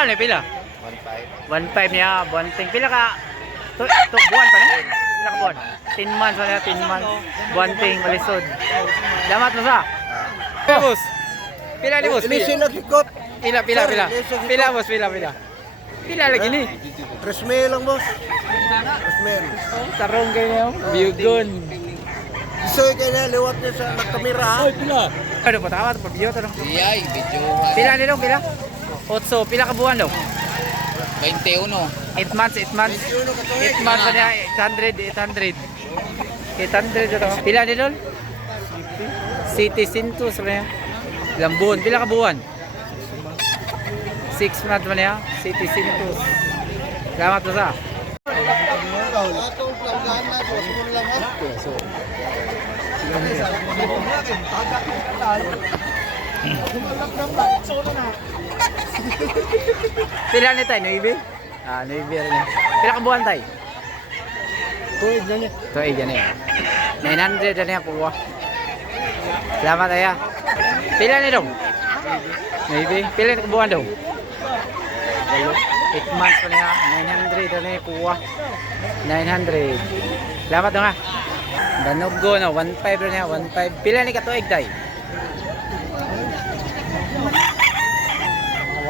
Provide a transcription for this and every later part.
Pila ni pila? 1.5 niya, buwan ting. Pila ka? Buwan pa na? Pila ka buwan? 10 months pa niya, 10 months. Buwan ting, malisod. Damat mo sa? Boss. Pila ni boss? Listen at likot. Pila. Pila boss, pila. Pila lagi ni. 3,000 lang, boss. 3,000. Tarong kayo. Biugon. Isoy kayo na, liwat niya sa nagkamera, ha? Pila. Ano pa tawad pa biyo to no? Iyay, video. Pila ni dong, pila? 8, pila ka buwan daw? 21. 8 months. 8 months pa niya, 800 ito. Pila ni dol? City Sintus pa niya. Ilang buwan? Pila ka buwan? 6 months pa niya, City Sintus. Salamat po sa. Pila ni tayo, Nuibi? Nuibi rin niya. Pila ka buwan tayo? Tuwid na niya. Tuwid yan niya. 900 na niya, puwa. Salamat tayo. Pila ni dong? Nuibi? Pila ni buwan daw? 8 months pa niya, 900 na niya, puwa. 900. Salamat dong ha. Danog go na, 1.5 na niya, 1.5. Pila ni katuig tayo?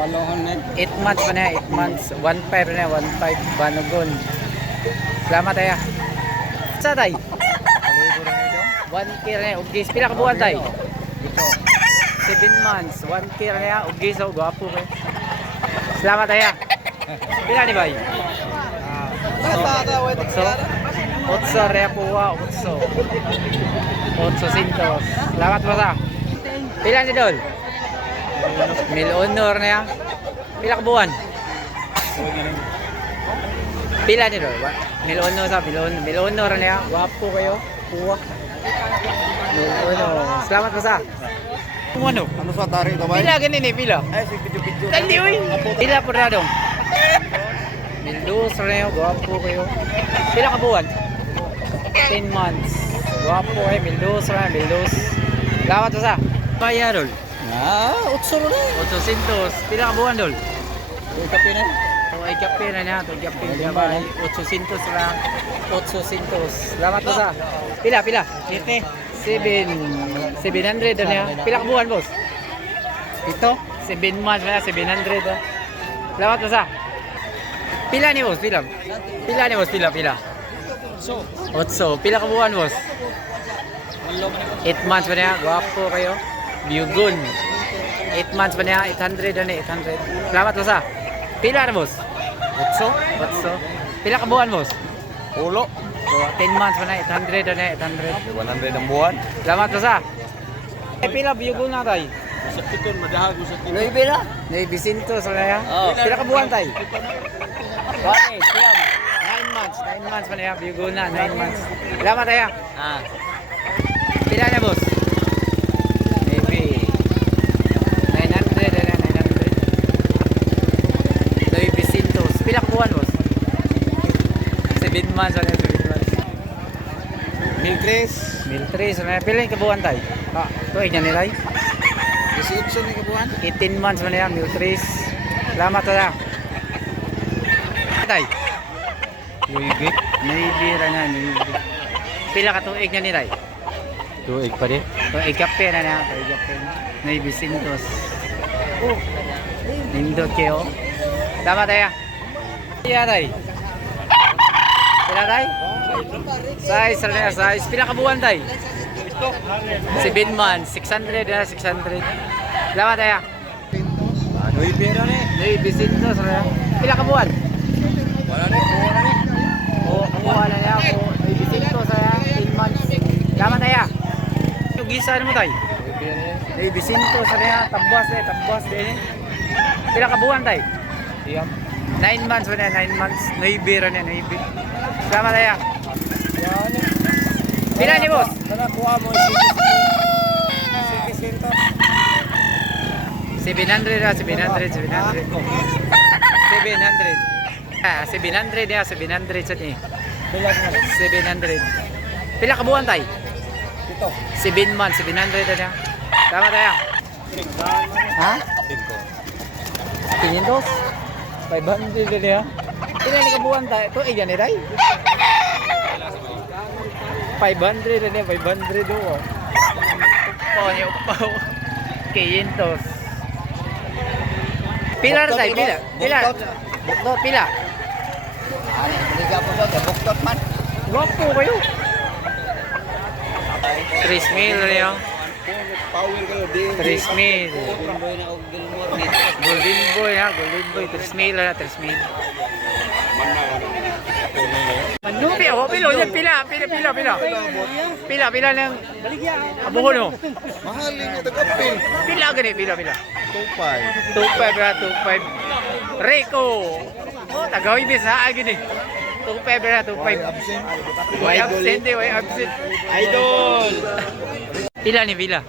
8 months pa niya, 8 months. 1.5 na niya, 1.5. Banogon. Salamat tayo. Sa tayo? 1K na niya, ugis. Pila ka buwan tayo? 7 months, 1K na niya, ugis. Gwapo kayo. Salamat tayo. Pila ni bay? 8 rea puwa, 8 sintos. Salamat po sa. Pila ni dol? 1,000 honor na yan. Pila ka buwan? Pila ni dol? 1,000 honor sa, 1,000 honor na yan. Wapo kayo, puwa. 1,000 honor. Salamat po sa. Kung ano? Ano sa tari ito, bay? Pila ganun eh, pila? Ay, si video. Tandi uy! Pila po na dong? 1,000 na yan, wapo kayo. Pila ka buwan? 10 months. Guwapo kayo, 1,000 na, 1,000. Salamat po sa. Paya, dol. 8 na. 800. Pila ka buwan, dol? Kape na. Ay, kape na niya. Ito, kape na niya. 800 lang. 800. Salamat po sa. Pila? 700 na niya. Pila ka buwan, boss? Ito? 7 months na, 700. Salamat po sa. Pila ni boss? Pila ni boss? Pila? 8. Pila ka buwan, boss? 8 months pa niya. Gwapo kayo. Biugon. 8 months pa niya. 800 na niya. 800. Salamat po sa. Pila na, boss? 8. Pila ka buwan, boss? 10. 10 months pa na. 800 na niya. 800. 100 ang buwan. Salamat po sa. Pila biugon na tayo? Sa piton, madahag mo sa piton. Naibi na? Naibisinto sa laya. Pila ka buwan tayo? 9 months pa niya. Biugon na. 9 months. Salamat tayo. Pila na, boss? Maybe 900 na, 900. Naibisintos. Pila ka buwan, boss? 7 months pa niya. 7 months. 1,300 sa laya. Pila yung kabuwan tayo? Tuwag niya nilay. 18 ni kabuwan. 18 months pa niya. 1,300. Salamat tayo. Tay. Naibi ra na, naibi. Pila ka tuig niya nilay? Tuig pa rin. Tuig kape na niya. Tuig kape. Naibisintos. Nindot kayo. Salamat tayo. Pila tayo? Pila tayo? Size, size. Pila ka buwan tayo? 7 months. 600 na, 600. Salamat tayo. Naibi na ni. Naibisintos. Pila ka buwan? Kuha na niya ako. Naibisintos. 10 months. Salamat tayo. Yung gisa mo tayo? Naibisintos. Tabwas din. Pila ka buwan tayo? 9 months pa na, 9 months. Naibi ra niya, naibi. Salamat tayo. Pila ni boss? Nakakuha mo 700 na, 700. 700 niya, 700 sa niya. 700. Pila ka buwan tayo? 7 months, 700 na niya. Tama tayo. Ha? 500. 500 din ya. Pila ni kabuan tayo? Ito, iya ni Day. 500 din ya, 500 do. Upaw niya, upaw. 500. Pila na tayo, pila. Pila. Buktot, pila. Ano, baliga po ba? Buktot man. Gwapo kayo. 3,000 na yan. Power kayo din. 3,000. Boy na og Gilmore dito. Golden boy ha, golden boy. 3,000 na, 3,000. Manubi ako, pila, pila ng abuhon mo. Mahalin niya tagapin. Pila gani, pila. 2.5. 2,500 na, 2,500. Rico. Oh, tagawin din sa akin eh. 2,500 na, 2,500. Way absent eh, way absent. Idol. Pila ni pila.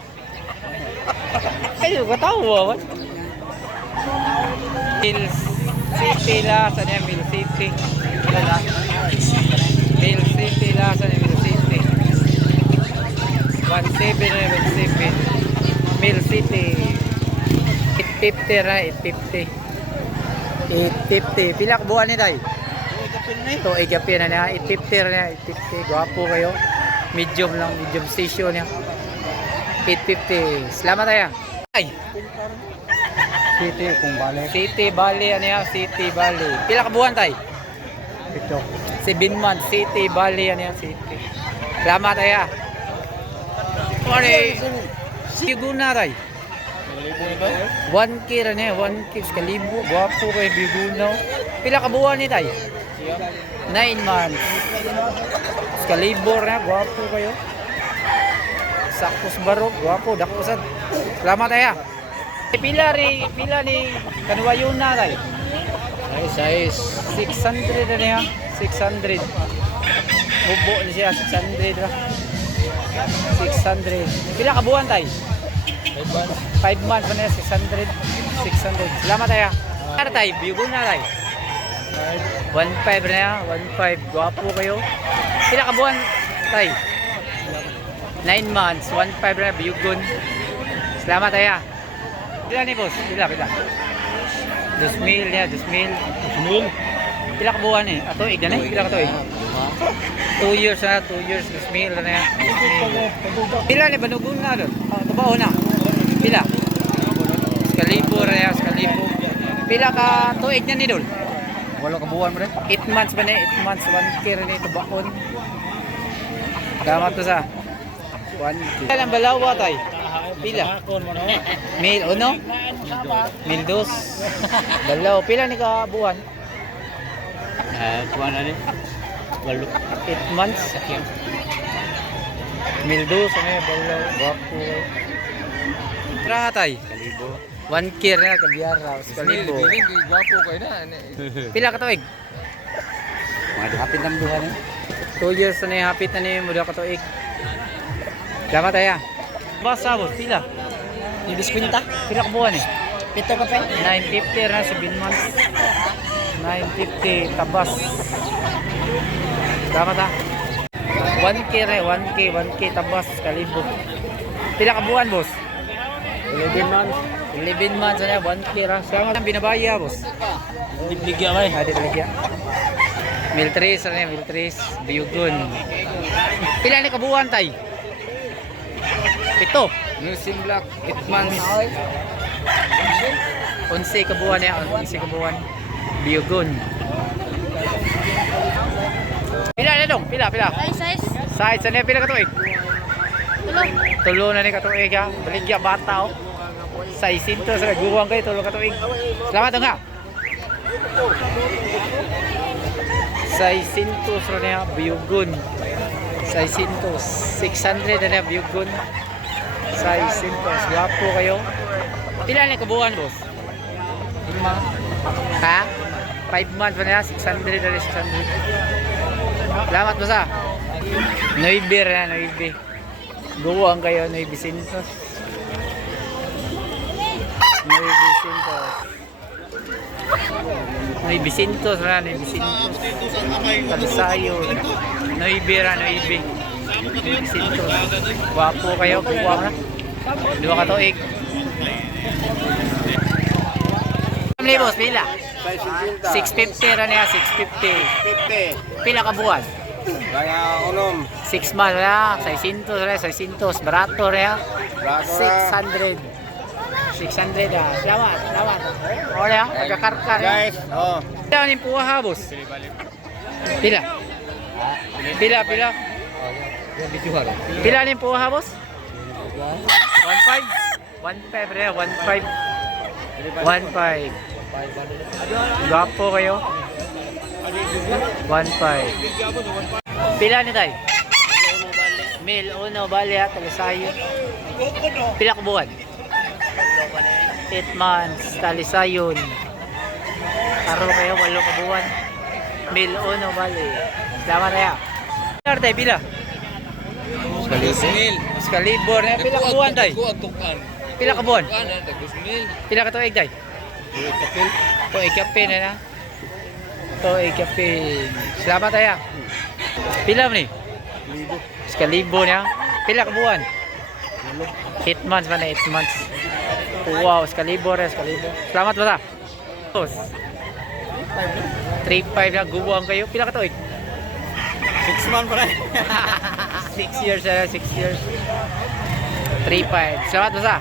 Ay, ko tawo. Mill City la sa niya, Mill City. Mill City la sa niya, Mill City. 1,700 na, 1,700. Mill City. 850 na, 850. 850. Pila ka buwan ni Day? Ito, igapin na niya. 850 na niya, 850. Gwapo kayo. Medium lang, medium station niya. 850. Salamat tayo. Ay! City kung balik. City Valley, ano yan? City Valley. Pila ka buwan tayo? Ito. 7 months. City Valley, ano yan? City. Salamat tayo. Ano eh? Siguna tayo. 1K rin eh. 1K. Kalibo. Gwapo kayo. Biguna. Pila ka buwan ni tayo? 9 months. Kalibor na. Gwapo kayo. Saktos barok. Gwapo. Dakusan. Salamat tayo. Pila ni kanuwayon na tayo. Size. 600 na niya. 600. Bubo na siya. 600 na. 600. Pila kabuhan tayo? 5 months na niya. 600. 600. Salamat tayo. Ano tayo? Biyugo na tayo. 1,500 na niya. 1,500. Gwapo kayo. Pila kabuhan tayo? 9 months. 1,500 na. Biyugon. Salamat tayo. Pila ni boss? Pila. 2,000 niya, 2,000. Pila ka buwan eh? Ato, igda na eh? Pila ka to eh? 2 years na, 2 years, 2,000 na yan. 2,000. Pila ni banugon na doon? Kabaho na? Pila? Skalipo na yan, skalipo. Pila ka tuig na ni doon? Wala ka buwan mo rin? 8 months ba na 8 months, 1K rin ito baon. Tama to sa 1K. Pila lang balawa tayo? Pila? Mil, uno? Mil dos? Balaw. Pila ni ka buwan? Kuha na rin. 8 months? Mil dos, ano yan? Balaw. Gwapo. Tara tayo? Kalibo. 1K na, kabiyara. Kalibo. Gwapo kayo na. Pila ka tuig? Mga hapit ng buwan eh. 2 years na yung hapit na niyo, mula ka tuig. Salamat tayo. Basa boss, pila? Ibis ko nita. Pila ka buwan eh? Pito ka pa. 950 na, 7 months. 950, tabas. Salamat ha. 1K na, 1K tabas, kalibo. Pila ka buwan boss? 11 months. 11 months na, 1K na. Salamat ang binabaya boss. Ligya ba eh? Adi baligya. Miltris na, Miltris. Biyugon. Pila ni kabuwan tay? 7. Nursing Black. 8 months. 11 kabuwan niya, 11 kabuwan. Biyugon. Pila na dong? Pila? Size. Size na pila ka tuig? Tulo. Tulo na ni ka tuig ha. Baligya bata oh. Size ito sa guwang kayo, tulo ka tuig. Salamat dong ha. Size ito sa niya, Biyugon. Size ito, 600 na niya, Biyugon. Size ito, swapo kayo. Pila na kabuhan boss? 5. Ha? 5 months pa niya, 600 na niya, 600. Salamat boss ha. 9 na, 9. Guwang kayo, 9 Cintos. 9 Cintos. 9 Cintos na, 9 Cintos. Kalsayo. 9 na, 9. 9 Cintos. Wapo kayo, buwang na. 2 ka tuig. Libos, pila. 650. 650 ra niya, 650. 50. Pila ka buwan? Kaya unom. 6 months ra, 600 ra, 600. Barato ra. 600. 600 ah. Salamat. Ora, pagkakarkar. Guys, oh. Pila ni puha ha, boss? Pila? Pila? Pila ni puha ha, boss? 1.5? 1.5 re, 1.5. 1.5. Gwapo kayo. 1.5. Pila ni tay? Mil, uno, bali ha, talisayo. Pila ka buwan? 8 months, talisayon. Karo kayo, 8 ka buwan. Mil, uno, bali. Salamat na ya. Pila tayo, pila? Escalibur na, pila ka buwan tay? Pila ka buwan? Pila ka tuig tay? Tuig kapin na na. Tuig kapin. Salamat tayo. Pila mo ni? Escalibur niya. Pila ka buwan? 8 months ba na, 8 months. Wow, Escalibur. Salamat ba ta? 3.5 na, gubuang kayo. Pila ka tuig? 6 months pa rin. 6 years na, 6 years. 3.5. Salamat ba ta?